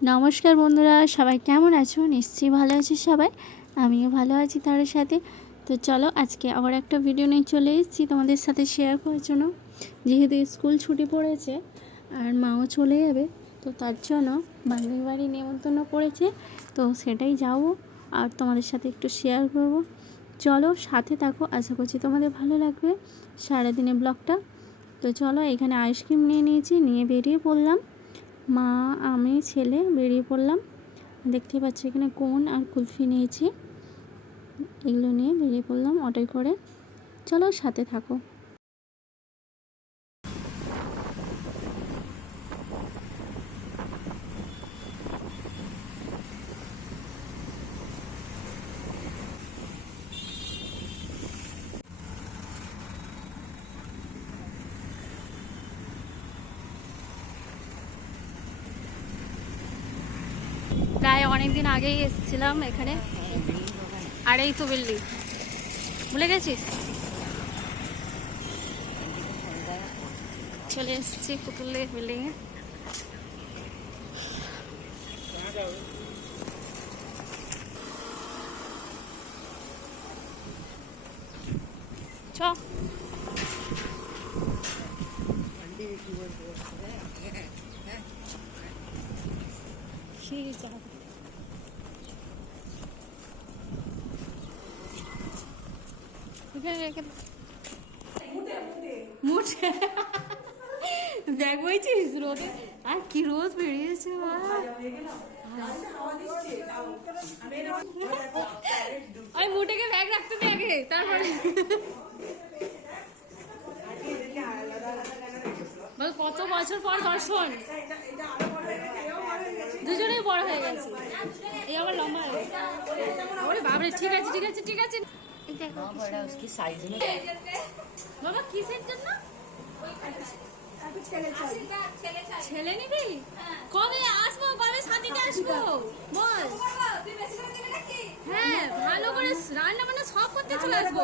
নমস্কার বন্ধুরা, সবাই কেমন আছো? নিশ্চয়ই ভালো আছো সবাই। আমিও ভালো আছি তার সাথে। তো চলো আজকে আবার একটা ভিডিও নিয়ে চলে এসেছি তোমাদের সাথে শেয়ার করার জন্য। যেহেতু স্কুল ছুটি পড়েছে আর মাও চলে যাবে, তো তার জন্য বান্ধবী বাড়ি নেমন্তন্ন পড়েছে, তো সেটাই যাবো আর তোমাদের সাথে একটু শেয়ার করব। চলো সাথে থাকো, আশা করছি তোমাদের ভালো লাগবে সারাদিনের ব্লগটা। তো চলো, এখানে আইসক্রিম নিয়ে নিয়েছি, নিয়ে বেরিয়ে পড়লাম। মা, আমি, ছেলে বেরিয়ে পড়লাম। দেখতে পাচ্ছি এখানে কোন আর কুলফি নিয়েছি, এগুলো নিয়ে বেরিয়ে পড়লাম অটোয় করে। চলো সাথে থাকো। প্রায় অনেক দিন আগেই এসেছিলাম এখানে, আর এই তো বিল্ডিং, ভুলে গেছিস? চলে এসেছি পুতুলের বিল্ডিংয়ে। চ মুঠে ব্যাগ বইছিস রোদে, আর কি রোদ বেরিয়েছে। আমি মুঠেকে ব্যাগ রাখতে দে আগে, তারপরে বল কত বছর পর দর্শন, দুজনেই বড় হয়ে গেছে। এই আবার লম্বা হয়ে গেছে। ওরে বাবরে, ঠিক আছে ঠিক আছে ঠিক আছে। বাবা কিসের জন্য ছেলে নিবি? কবে আসবো, কবে শাদিতে আসবো বল। হ্যাঁ, ভালো করে রান্না বান্না সব করতে চলে আসবো।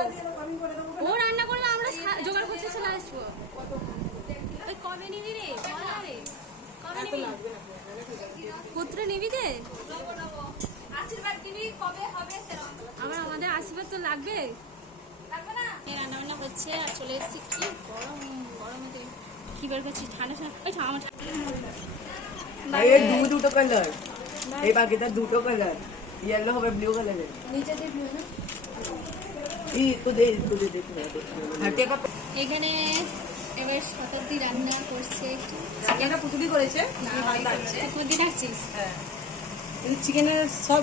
ও রান্না করলে আমরা জোগাড় করতে চলে আসবো। ওই কবে নিবি রে? কবে নিবি? পুত্র নিবি রে? আশীর্বাদ দিবি কবে হবে সেরকম। আমাদের আশীর্বাদ তো লাগবে, লাগবে না? রান্না বান্না হচ্ছে আর চলে এসেছি। কি গরম, গরমে কি বের করছি, ঠান্ডা ঠান্ডা। দুটো কালার, এই বাকিটা দুটো কালার, ইয়েলো হবে ব্লু কালারের। নিচে দিয়ে ব্লু না, এই একটু দে এখানে এবার শতাব্দী রান্না করছে। চিকেনটা পুতুলি করেছে, শতাব্দী রাখছিস? হ্যাঁ, কিন্তু চিকেনের সব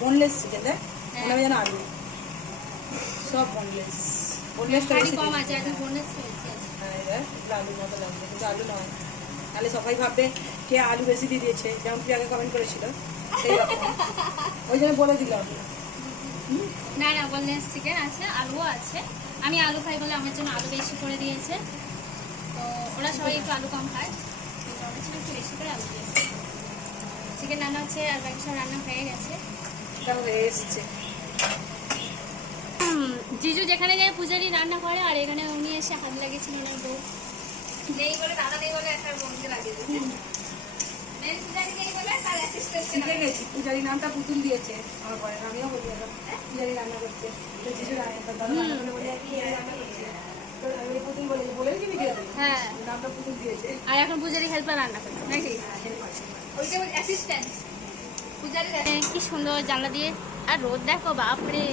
বোনলেস চিকেন, দেখ মনে হবে যেন আলু, সব বোনলেস। কম আছে, আজকে বোনাস হয়েছে। হ্যাঁ, আলুর মতো লাগবে কিন্তু আলু নয়, তাহলে সবাই ভাববে কে আলু বেশি দিয়ে দিয়েছে, যেমন প্রিয়াকে কমেন্ট করেছিল সেই রকম। ওই জন্য বলে দিলাম। না না, বোনলেস চিকেন আছে, আলুও আছে। আমি আলু খাই বলে আমার জন্য আলু বেশি করে দিয়েছে। তো ওরা সবাই একটু আলু কম খায়, কিন্তু আমার জন্য একটু বেশি করে আলু দিয়েছে। চিকেন রান্না হচ্ছে আর বাকি সব রান্না হয়ে গেছে, হয়ে এসছে। জিজু যেখানে যায় পূজারি রান্না করে, আর এখানে উনি এসে হাত লাগিয়েছিল ওনার বউ নেই বলে, দাদা নেই বলে একটা বউকে লাগিয়ে দিয়েছে। পূজারি নামটা পুতুল দিয়েছে আমার পরে, আমিও বলি পূজারি রান্না করছে, হ্যাঁ, আর এখন পূজারি হেল্পার রান্না করে নাকি? কি সুন্দর জানলা দিয়ে, আর রোদ দেখো বাপরে।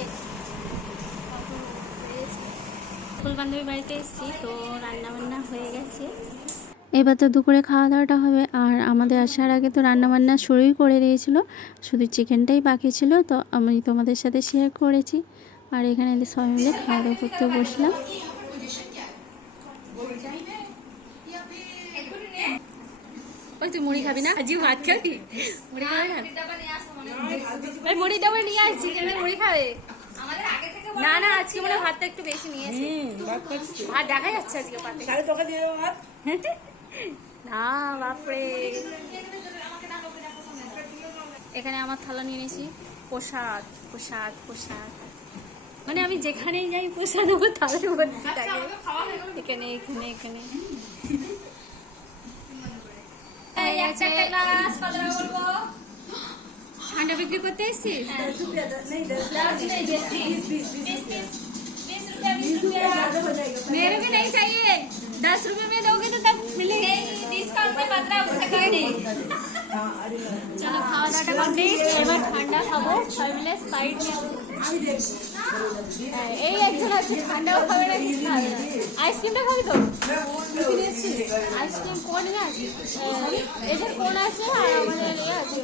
ফুল বান্ধবী বাড়িতে এসেছি, তো রান্না বান্না হয়ে গেছে। এবার তো দুপুরে খাওয়া দাওয়াটা হবে, আর আমাদের আসার আগে তো রান্নাবান্না শুরুই করে দিয়েছিল, শুধু চিকেনটাই বাকি ছিল, তো আমি তোমাদের সাথে শেয়ার করেছি। আর এখানে সবাই মিলে খাওয়া দাওয়া করতে বসলাম। তুই মুড়ি খাবি না? আজকে ভাত খাবি? মুড়ি খাবে না? মুড়ি ডাবা নিয়ে আসছি, মুড়ি খাবে না? না, আজকে মনে ভাতটা একটু বেশি নিয়েছি, আর দেখা যাচ্ছে আজকে পাতে। না বাপরে, এখানে আমার থালা নিয়ে নিয়েছি। প্রসাদ প্রসাদ প্রসাদ, মানে আমি যেখানেই যাই প্রসাদ আমার থালার মধ্যে থাকে। এখানে এখানে এখানে বিক্রি করতে এসেছিস? मेरे भी नहीं चाहिए, 10 रुपए में दोगे तो तब मिलेगा। डिस्काउंट में 15 उससे कम नहीं। चलो खाওয়া দাওয়াটা কমপ্লিট, এবার ঠান্ডা খাবো সবাই মিলে স্প্রাইট নিয়ে। এই একজন আছে ঠান্ডাও খাবে না কিছু খাবে না। আইসক্রিমটা খাবি তো? আইসক্রিম কোন আছে? এদের কোন আছে আর আমাদের এ আছে।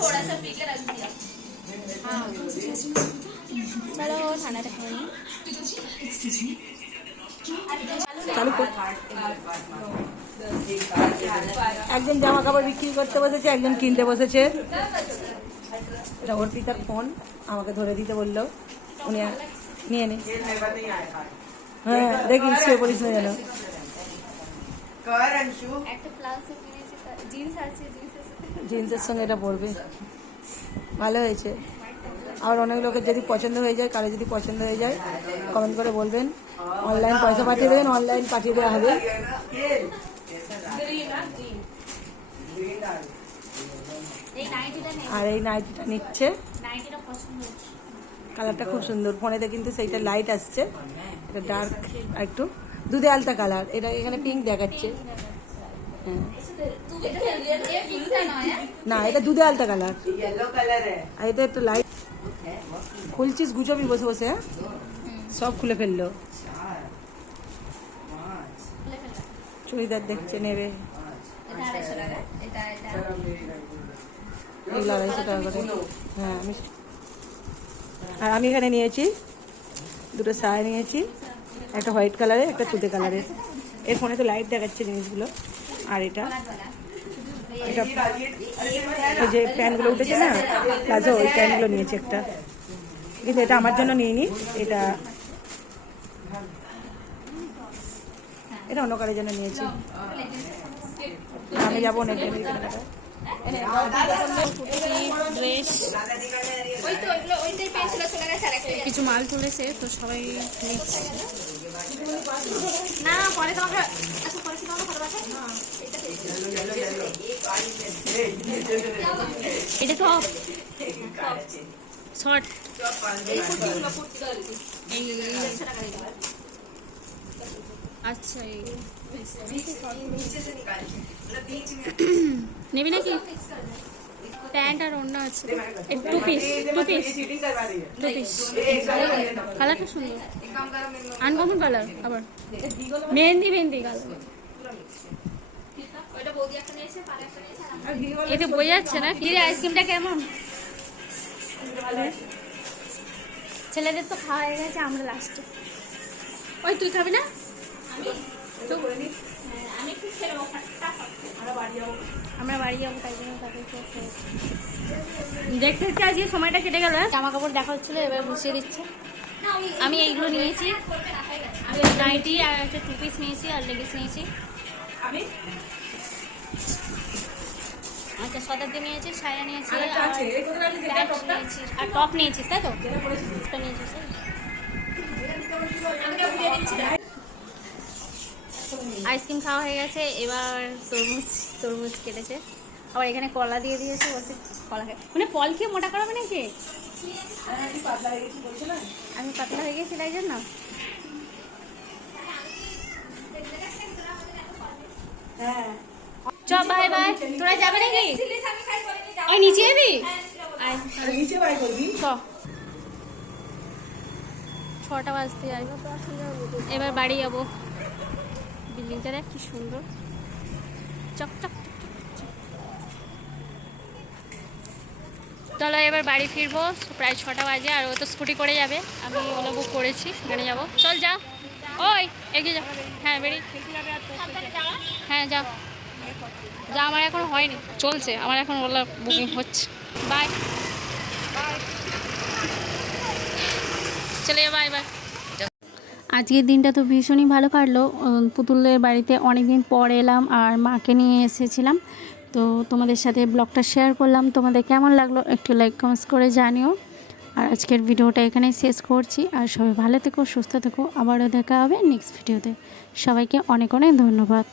थोड़ा सा पी के रख दिया। চলো ঠান্ডাটা খেয়ে নিই। চালু কর। একজন জামা কাপড় বিক্রি করতে বসেছে, একজন কিনতে বসেছে। এটা অর্পিতার ফোন, আমাকে ধরে দিতে বললো, উনি নিয়ে নে। হ্যাঁ দেখি শুয়ে পড়িস না যেন। একটা প্লাজো কিনেছি, জিন্স আছে, জিন্সের সঙ্গে এটা পরবে, ভালো হয়েছে। আর অনেক লোকের যদি পছন্দ হয়ে যায়, কারো যদি পছন্দ হয়ে যায় কমেন্ট করে বলবেন, অনলাইন পয়সা পাঠিয়ে দেবেন, অনলাইন পাঠিয়ে দেওয়া হবে। এই নাইটিটা নেই, আর এই নাইটিটা নিচ্ছে, নাইটিটা পছন্দ হচ্ছে। কালারটা খুব সুন্দর, ফোনেতে কিন্তু সেইটা লাইট আসছে, এটা ডার্ক আর একটু দুধে আলতা কালার। এটা এখানে পিঙ্ক দেখাচ্ছে, হ্যাঁ ये पिंक का ना है। না এটা দুধে আলতা কালার, আর এটা একটু লাইট। খুলছিস গুছাবি বসে বসে, হ্যাঁ সব খুলে ফেললো। চুড়িদার দেখছে নেবে, এটা 250 টাকা। এটা এগুলো 250 টাকা করে। হ্যাঁ আর আমি এখানে নিয়েছি দুটো শাড়ি নিয়েছি, একটা হোয়াইট কালারের, একটা তুতে কালারের। এর ফোনে তো লাইট দেখাচ্ছে জিনিসগুলো। আর এটা এটা এই যে প্যান্টগুলো উঠেছে না প্লাজো, ওই প্যান্টগুলো নিয়েছি একটা, কিন্তু এটা আমার জন্য নিইনি, এটা এটা অন্য কারোর জন্য নিয়েছি। আমি যাবো না ড্রেস ওই তো ওইটাই পেয়েছিল, চলে গেছে আরেকটা। কিছু মাল তুলেছে তো সবাই নিচ্ছে। না পরে তোমাকে, আচ্ছা পরে কি তোমাকে ভালোবাসে? এটা টপ শর্ট, আচ্ছা নেবি নাকি? প্যান্ট আর অন্য আছে, টু পিস কালারটা সুন্দর, আনকমন কালার, আবার মেহেন্দি কালার। ওইটা বৌদি একটা নিয়েছে, পারে একটা নিয়েছে। এতে বোঝা যাচ্ছে না। কি রে আইসক্রিমটা কেমন? ছেলেদের তো খাওয়া হয়ে গেছে, আমরা লাস্টে। ওই তুই খাবি না? আমি একটু খেয়ে নেবো। আমরা বাড়ি যাবো, তাই জন্য তাদেরকে দেখতে দেখতে আজকে সময়টা কেটে গেল। জামা কাপড় দেখা হচ্ছিলো, এবার বসিয়ে দিচ্ছে। আমি এইগুলো নিয়েছি, নাইটি আর একটা টু পিস নিয়েছি আর লেগিস নিয়েছি। আচ্ছা শতাব্দী নিয়েছি, সায়া নিয়েছি আর প্যান্ট নিয়েছি আর টপ নিয়েছিস, তাই তো? টপটা নিয়েছিস। আইসক্রিম খাওয়া হয়ে গেছে, এবার তরমুজ কেটেছে, আবার এখানে কলা দিয়ে দিয়েছে, বলছে কলা খাই। মানে ফল খেয়ে মোটা করাবে নাকি? আমি পাতলা হয়ে গেছি তাই জন্য। চ বাই বাই, তোরা যাবে নাকি? ওই নিচে যাবি? চ 6টা বাজতে যাই, এবার বাড়ি যাবো। বিল্ডিংটা দেখ কি সুন্দর, চকচক। চলো এবার বাড়ি ফিরবো, প্রায় 6টা বাজে। আর ও তো স্কুটি করে যাবে, আমি ওলা বুক করেছি, সেখানে যাবো। চল যাও, ওই এগিয়ে যাও। হ্যাঁ বেরিয়ে, হ্যাঁ যাও যা, আমার এখনো হয়নি, চলছে আমার, এখন ওলা বুকিং হচ্ছে। বাই, চলে বাই বাই। আজকের দিনটা তো ভীষণই ভালো কাটলো। পুতুলের বাড়িতে অনেক দিন পর এলাম আর মাকে নিয়ে এসেছিলাম, তো তোমাদের সাথে ব্লগটা শেয়ার করলাম। তোমাদের কেমন লাগলো একটু লাইক কমেন্টস করে জানিও। আর আজকের ভিডিওটা এখানেই শেষ করছি। আর সবাই ভালো থেকো, সুস্থ থেকো, আবারও দেখা হবে নেক্সট ভিডিওতে। সবাইকে অনেক অনেক ধন্যবাদ।